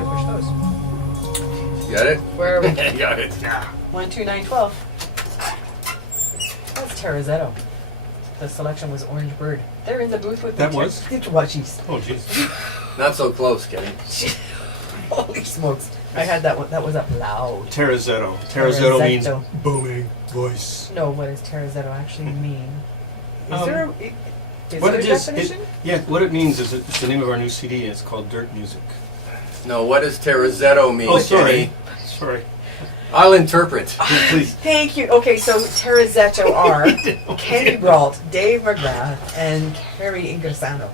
gotta push those. You got it? Where are we? You got it. 1, 2, 9, 12. That's terrazetto. The selection was Orange Bird. They're in the booth with That me. was? What? Jeez. Oh, jeez. Not so close, Kenny. Holy smokes. I had that one. That was up loud. Terrazetto. Terrazetto means Terrazetto. booming voice. No, what does terrazetto actually mean? Is there a, is What there a it is, definition? yeah, what it means is it's the name of our new CD, and it's called Dirt Music. No, what does terrazetto mean, Oh, sorry. Kenny? Sorry. I'll interpret. Please. Thank you. Okay, so terrazetto are Kenny Brault, Dave McGrath, and Carrie Ingersano.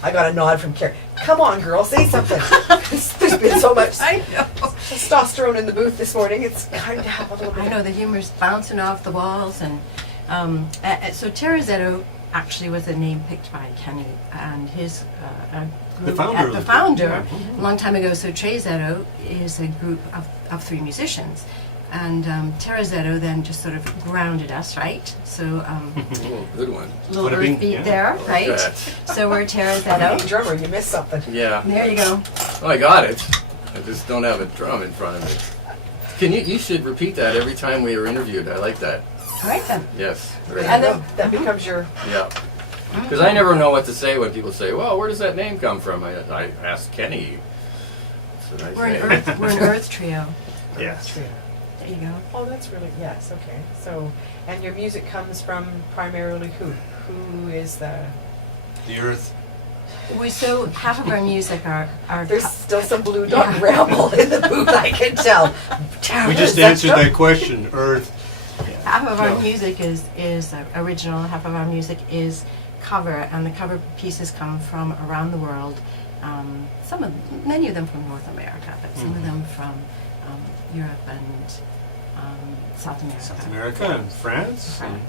I got a nod from Carrie. Come on, girl, say something. There's been so much I know. testosterone in the booth this morning. It's kind of have a little bit. I know the humor's bouncing off the walls, and so terrazetto actually was a name picked by Kenny and his group, founder of the the founder group, yeah. a long time ago. So terrazetto is a group of 3 musicians, and terrazetto then just sort of grounded us, right? So Oh, good one. little Bada earth bing, beat yeah. there, Like right? that. So we're Hey, terrazetto. drummer, you missed something. Yeah. There you go. Oh, I got it. I just don't have a drum in front of me. Can you should repeat that every time we are interviewed. I like that. All right then. Yes. There you And go. then- That becomes your. Yeah. Because I never know what to say when people say, "Well, where does that name come from?" I ask Kenny. That's what I We're say. an earth trio. Yes. Trio. There you go. Oh, that's really, yes, okay. So, and your music comes from primarily who? Who is the, The Earth. So half of our music are there's still some Blue Dog ramble in the booth, I can tell. We just answered that question. Earth. half of our No. music is original, half of our music is cover, and the cover pieces come from around the world. Many of them from North America, but some of them from Europe and South America. South America and France. And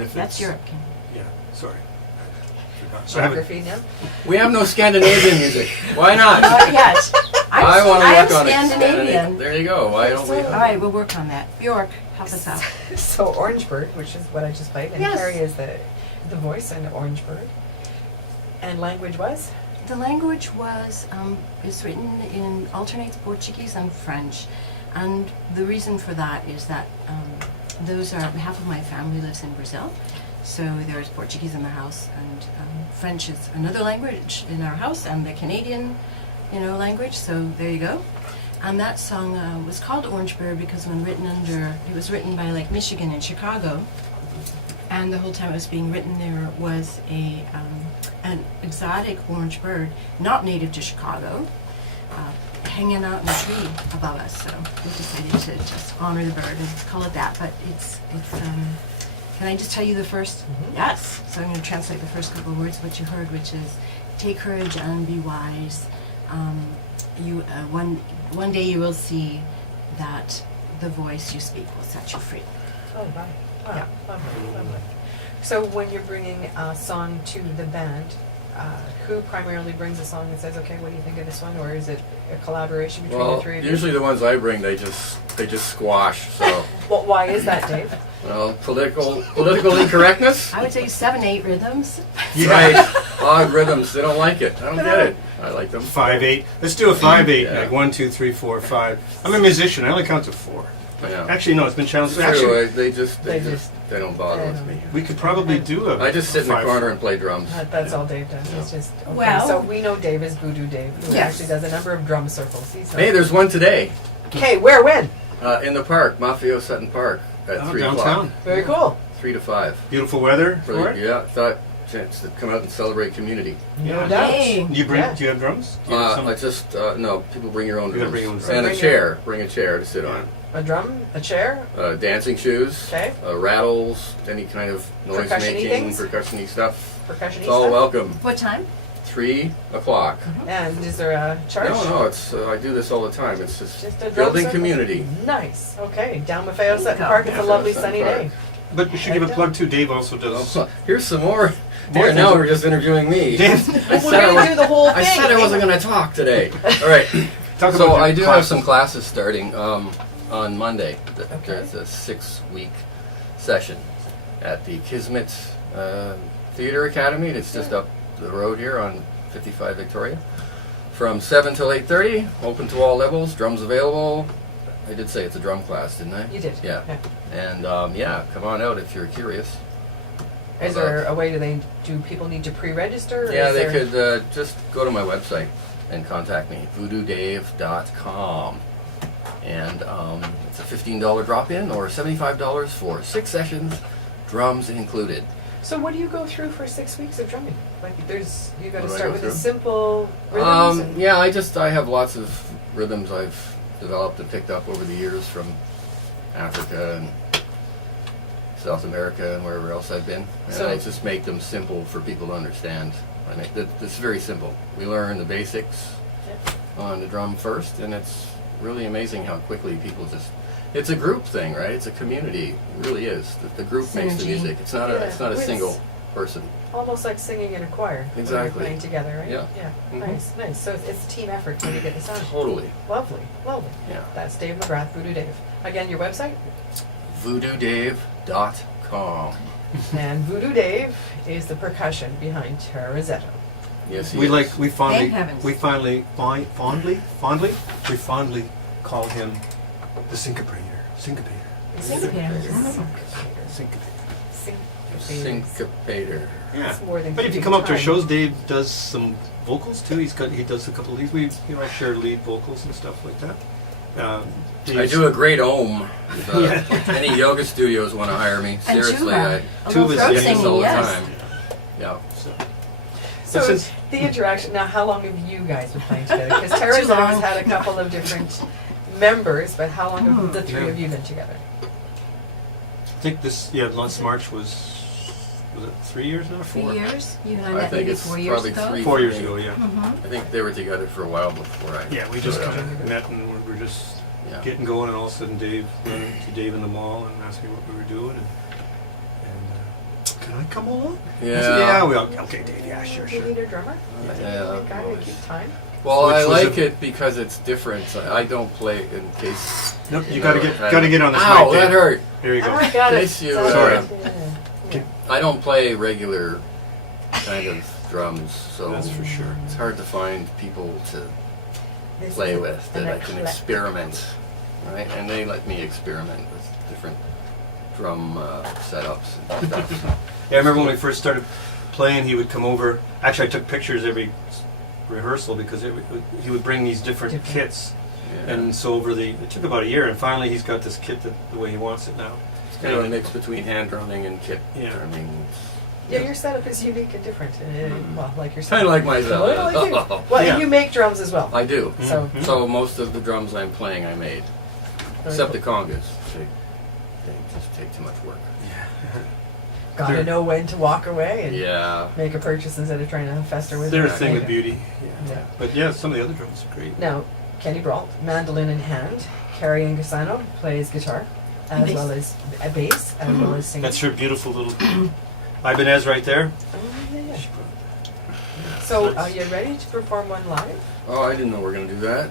if That's it's, Europe. Ken. Yeah, sorry. Forgot. So I haven't- Geography now? We have no Scandinavian music. Why not? Not yet. I want to I'm work on it. Scandinavian. There you go. Why don't we? All right, we'll work on that. Bjork, help us out. So Orange Bird, which is what I just played, and Yes. Carrie is the voice and Orange Bird. And language was? The language is written in alternates Portuguese and French, and the reason for that is that half of my family lives in Brazil, so there's Portuguese in the house, and French is another language in our house, and the Canadian, language. So there you go. And that song was called Orange Bird because it was written by like Michigan and Chicago. And the whole time it was being written, there was an exotic orange bird, not native to Chicago, hanging out in a tree above us. So we decided to just honor the bird and call it that. But it's can I just tell you the first? Mhm. Yes. So I'm going to translate the first couple of words, what you heard, which is, take courage and be wise. One day you will see that the voice you speak will set you free. Oh, wow. Wow. Yeah. Lovely. So when you're bringing a song to the band, who primarily brings a song and says, "Okay, what do you think of this one?" Or is it a collaboration between the Well, three of you? usually the ones I bring, they just squash. So, Well, why is that, Dave? well, political incorrectness. I would say 7-8 rhythms. Right. Odd rhythms. They don't like it. I don't get it. I like them. 5/8. Let's do a 5/8. Yeah. Like 1, 2, 3, 4, 5. I'm a musician. I only count to 4. Yeah. Actually, no. It's been challenged. It's Actually, true. They don't bother with me. we could probably do a. I just sit in the 5/4. corner and play drums. That's all Dave does. It's just okay. Well- So we know Dave is Voodoo Dave, who Yes. actually does a number of drum circles. He's Hey, there's one today okay, where, when? in the park, Mafio Sutton Park, at Oh, 3 o'clock. downtown. Very cool. 3 to 5. Beautiful weather for it. Yeah, thought chance to come out and celebrate community. No Yeah. doubt. Yay. You bring? Yeah. Do you have drums? Do you have some? I just no. People bring your own You gotta drums. bring your own drums. And a Bring chair. Bring a chair to sit on. A drum, a chair. Dancing shoes. Okay. Rattles. Any kind of noise Percussion-y making, things? percussion-y stuff. Percussion It's all welcome. What time? 3 o'clock. And is there a charge? No. It's I do this all the time. It's just Just a drum building circle? community. Nice. Okay. Down Maffeo Sutton go. Park. It's a Yeah, lovely Sutton sunny Park. day. But we should give a plug too. Dave also does. Here's some more. More There, now things. we're just interviewing me. Dave, We're going to do the whole thing. I said I wasn't going to talk today. All right. talk So about I your do have classes. some classes starting on Monday. Okay. It's a 6-week session at the Kismet Theater Academy. It's just up the road here on 55 Victoria. from 7 till 8:30, open to all levels, drums available. I did say it's a drum class, didn't I? You did. Yeah. And come on out if you're curious. Is there a way do people need to pre-register? Or Yeah, is they there- could just go to my website and contact me, voodoodave.com. And it's a $15 drop-in or $75 for 6 sessions, drums included. So what do you go through for 6 weeks of drumming? Like you got to What do I start go with the through? simple rhythms. and- Yeah, I have lots of rhythms I've developed and picked up over the years from Africa and South America and wherever else I've been. And So- I just make them simple for people to understand. I mean, it's very simple. We learn the basics Yep. on the drum first, and it's really amazing how quickly people just. It's a group thing, right? It's a community. It really is. The group makes the Synergy. music. It's not Yeah. a It's single person. Almost like singing in a choir. when you're Exactly. Playing together, right? Yeah. Yeah. Mhm. Nice. So it's a team effort when you get this on. Totally. Lovely. Yeah. That's Dave McGrath, Voodoo Dave. Again, your website? VoodooDave.com. And Voodoo Dave is the percussion behind Terrazetto. Yes, he We is. Thank heavens. we fondly call him the syncopator. Syncopator. Syncopator. Yeah. It's more than But if you keeping come up to our time. shows, Dave does some vocals too. He does a couple of these. I share lead vocals and stuff like that. I do a great ohm. If any yoga studios want to hire me, And seriously, tuba. I Although Tuba's throat do this singing, all the yes. time. Yeah. So Since- the interaction. Now, how long have you guys been playing together? Because Too Terrazetto's long. had a couple of different members, but how long have the three Yeah. of you been together? I think last March was it 3 years now? 3 4? years? You and I I met think maybe it's 4 years probably ago? 3. 4 years ago, yeah. Mm-hmm. I think they were together for a while before I. Yeah, we just showed kind up. of met and we were just Yeah. getting going, and all of a sudden Dave ran into Dave in the mall and asked me what we were doing, and can I come along? I said, Yeah. we all, okay, Dave, yeah, sure. You need a drummer? Yeah. Guy to keep time. Well, Which I was like a- it because it's different. I don't play in case. Nope, you know, gotta get on this Ow, mic, that Dave. hurt. There you go. I got it. Case you, Sorry. Yeah. I don't play regular kind of drums, so That's for sure. it's hard to find people to This play is with an that I can eclectic. experiment, right? And they let me experiment with different drum setups and stuff. Yeah, I remember when we first started playing, he would come over. Actually, I took pictures every rehearsal because he would bring these different kits. Yeah. And so it took about a year, and finally he's got this kit the way he wants it now. It's kind of a mix between hand drumming and kit Yeah. drumming. Yeah, your setup is unique and different. Well, like your Kind of like myself. Totally do. Well, Yeah. and you make drums as well. I do. So, Mhm. So most of the drums I'm playing I made, except the congas. They just take too much work. gotta They're- know when to walk away and Yeah. make a purchase instead of trying to fester with They're it. a thing with Yeah. beauty. Yeah. Yeah. But yeah, some of the other drums are great. Now, Kenny Brault, mandolin in hand. Carrie Ingasano plays guitar, as Bass. well as a bass, as well as singing. That's her beautiful little Ibanez right there. Oh, yeah. So, are you ready to perform one live? Oh, I didn't know we were gonna do that.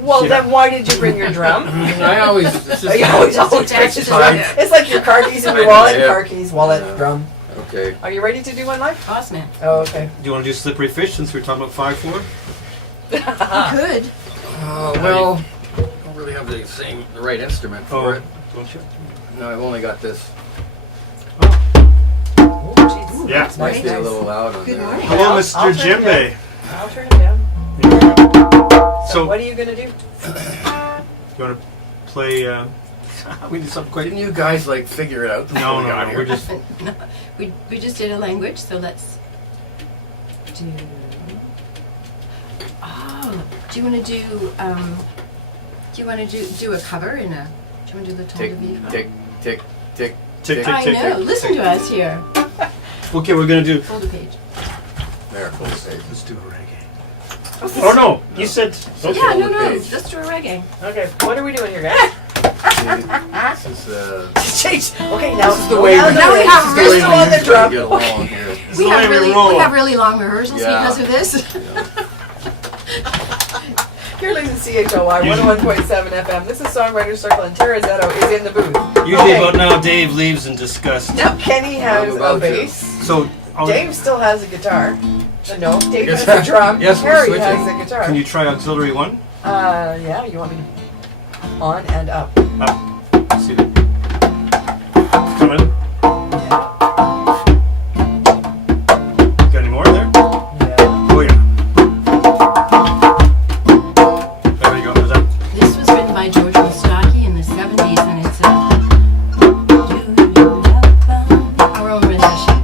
Well, Yeah. then why did you bring your drum? I always. It's just, You always attached bring to your drum. it. It's like your car keys in your I know, wallet, yeah. car keys, wallet, Yeah. drum. Okay. Are you ready to do one live? Awesome. Oh, okay. Do you want to do Slippery Fish since we're talking about 5/4? You could. Well, I don't really have the right instrument for it. Don't you? No, I've only got this. Oh, jeez. Yeah. That's Might nice. be a little loud on Good there. morning. Hello, I'll Mr. turn it Jimbe. I'll turn it down. So, So, what are you going to do? you want to play? We did something quick. Didn't you guys like figure it out? before No, we no, got no. here? We're just. We just did a language, so let's do. Oh, do you want to do? Do you want to do a cover in a? Do you want to do the ton Tick, de vivre? tick, tick, tick. Tick, tick, I tick, know. tick, Listen tick. to us here. Okay, we're gonna do. Fold a page. There, full page. Let's do a reggae. Oh no, you said. Okay. Yeah, no, Fold the no. page. Let's do a reggae. Okay, what are we doing here, guys? This is Jeez. Okay, now This is the way we- Now we have this is the way Crystal on the usually drum. get along here. This is We the have way really roll. we have really long rehearsals Yeah. because of this. You're listening to CHLY 101.7 FM. This is Songwriter Circle, and Terrazetto is in the booth. Usually Okay. about now, Dave leaves in disgust. Now, Kenny has I'm a about to. bass. So, Dave still has a guitar. No, Dave Yes. has the drum. Yes, we're Harry switching. has the guitar. Can you try auxiliary 1? Yeah, you want me to on and up? Up. See that? Coming. Yeah. Got any more there? Yeah. Oh yeah. There we go. How's that? This was written by George Mustaki in the 70s, and it's our own rendition.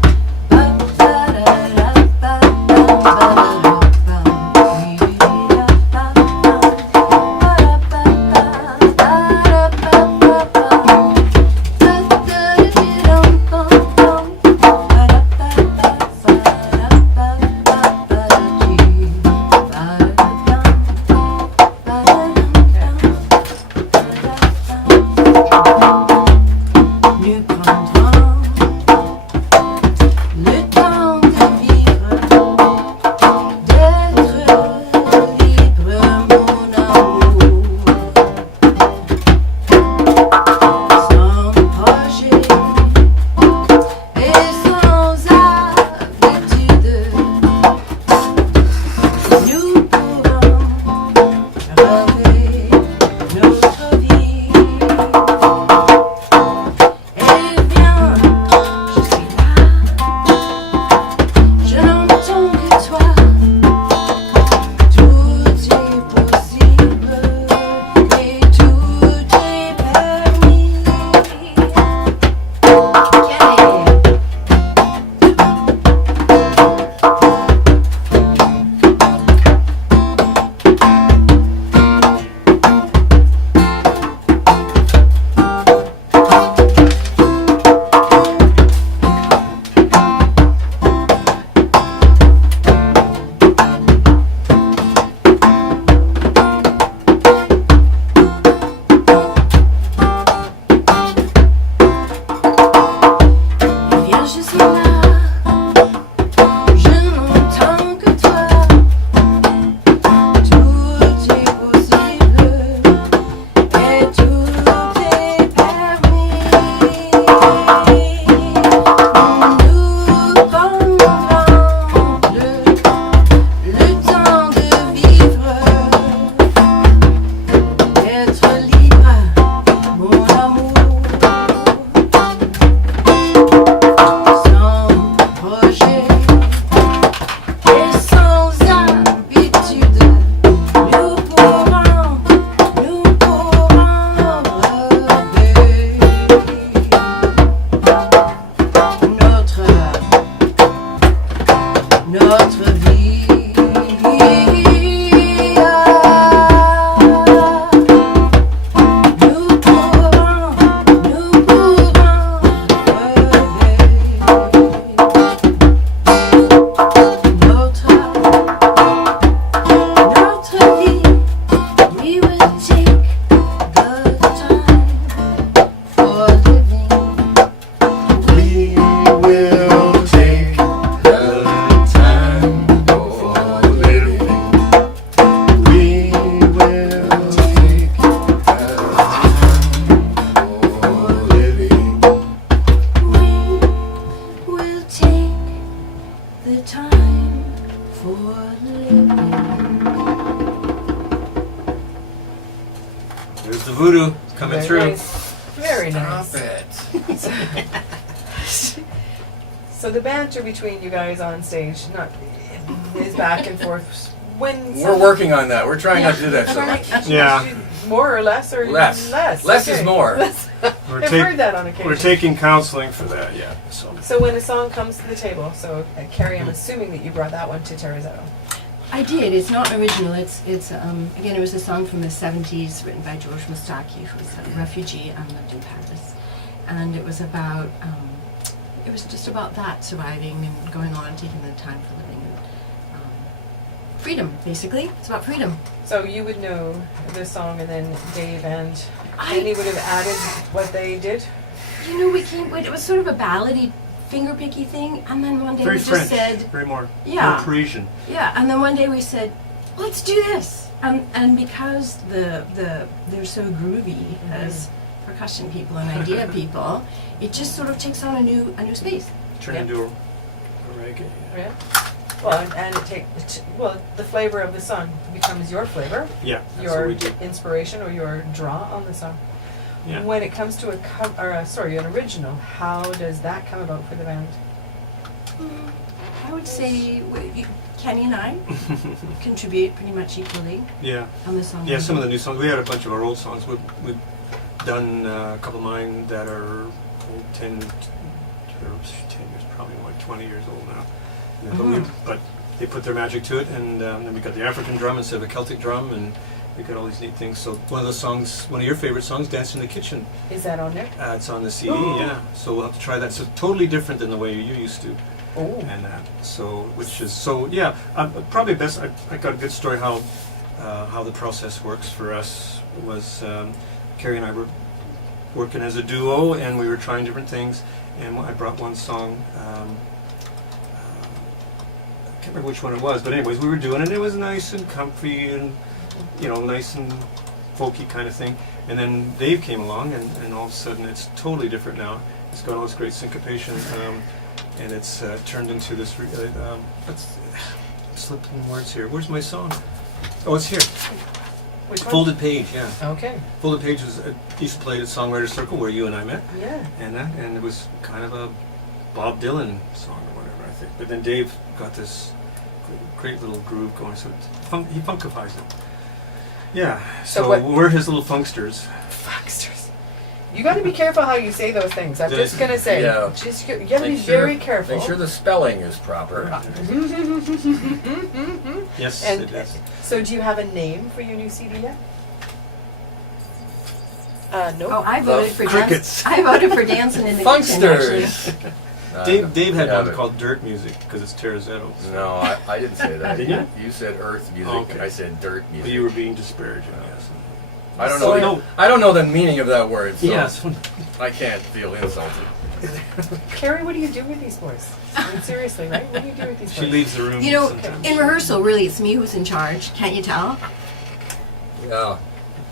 Nous prendrons le temps de vivre, d'être libre, mon amour, sans projet et sans habitude. Nous pourrons rêver notre vie. Eh bien, je suis là, je n'entends que toi. Tout est possible et tout est permis. Viens, je suis là, je n'entends que toi. Tout est possible et tout est permis. Nous prendrons le temps de vivre, d'être libre, mon amour. Sans projet et sans habitude, nous pourrons rêver notre vie. Nous pourrons notre vie. We will take the time for living. We will take the time for living. We will take the time for living. We will take the time for living. There's the voodoo coming Very through. nice. Very nice. Stop it. So the banter between you guys on stage is back and forth. When We're working on that. We're trying not to do that so much. Yeah. More or less or Less. less. Less is more. Less. We're I've take- heard that on occasion. We're taking counseling for that, yeah. So when a song comes to the table, so Carrie, I'm assuming that you brought that one to Terrazetto. I did. It's not original. It's again, it was a song from the 70s written by George Mustaki, who was a refugee and lived in Paris. And it was about, it was just about that, surviving and going on, taking the time for living, and freedom, basically. It's about freedom. So you would know this song, and then Dave and Andy would have added what they did. You know, it was sort of a ballady, finger-picky thing, and then one day Very we just French, said, very more Parisian. Yeah, and then one day we said, let's do this. And because they're so groovy as percussion people and idea people, it just sort of takes on a new space. Turn Yeah. into a reggae. Yeah. Well, and the flavor of the song becomes your flavor, Yeah, that's what your we do. inspiration or your draw on the song. Yeah. When it comes to an original, how does that come about for the band? I would say Kenny and I contribute pretty much equally Yeah. on the song. Yeah, some of the new songs. We had a bunch of our old songs. We've done a couple of mine that are 10 years, probably like 20 years old now. But they put their magic to it, and then we got the African drum instead of a Celtic drum, and we got all these neat things. So one of those songs, one of your favorite songs, "Dance in the Kitchen," Is that on there? it's on the CD. Yeah, so we'll have to try that. So totally different than the way you used to. Oh. And yeah, probably best. I got a good story how the process works for us was Carrie and I were working as a duo, and we were trying different things, and I brought one song. I can't remember which one it was, but anyways, we were doing it. It was nice and comfy, and nice and folky kind of thing. And then Dave came along, and all of a sudden, it's totally different now. It's got all this great syncopation. And it's turned into this. I'm slipping words here. Where's my song? Oh, it's here. Which one? Folded Page. Yeah. Okay. Folded Page was used to play at Songwriter Circle where you and I met. Yeah. And it was kind of a Bob Dylan song or whatever, I think. But then Dave got this great little groove going, so he funkifies it. Yeah. So we're his little funksters. Funksters. You got to be careful how you say those things. I'm just gonna say, Yeah. you got to be very careful. Make sure the spelling is proper. Yes, And it is. so, do you have a name for your new CD yet? No. Oh, I voted for Crickets. I voted for Dancing in the Kitchen, actually. Funksters. Dave had Yeah, one but- called Dirt Music because it's terrazetto. So. No, I didn't say that. Did you? You said earth music. Okay. I said dirt But music. you were being disparaging, yes. I don't So- know. I don't know the meaning of that word, so Yes. I can't feel insulted. Carrie, what do you do with these boys? I mean, seriously, right? What do you do with these She boys? leaves the room. You know, sometimes. in rehearsal, really, it's me who's in charge. Can't you tell? Yeah.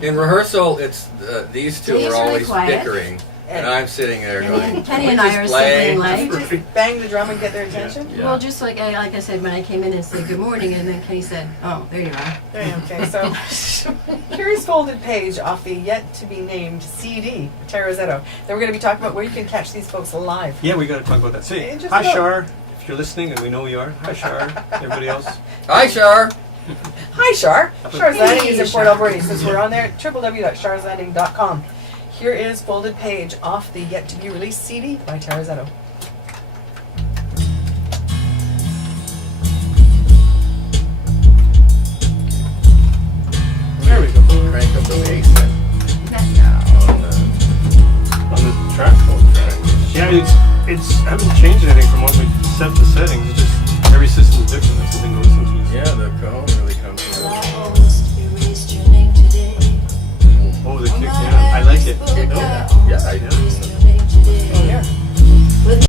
In rehearsal, it's these two Dave's are really always quiet. bickering, and I'm sitting there And going, Kenny "Can and we I are just play?" sitting like. Just bang the drum and get their attention? Yeah. Well, just like I said, when I came in and said good morning, and then Kenny said, "Oh, there you are." Okay, so Carrie's Folded Page off the yet-to-be-named CD, Terrazetto. Then we're going to be talking about where you can catch these folks live. Yeah, we got to talk about that. Say, Just hi, about- Shar. If you're listening, and we know you are. Hi, Shar. Everybody else. Hi, Shar. Hi, Shar. Shar's Landing is in Hey, Port Shar. Alberta. Since we're on there, www.sharslanding.com. Here is Folded Page off the yet-to-be-released CD by Terrazetto. There we go. Crank up the bass then. On the- On the track. Yeah, it's I haven't changed anything from when we set the settings. It's just every system's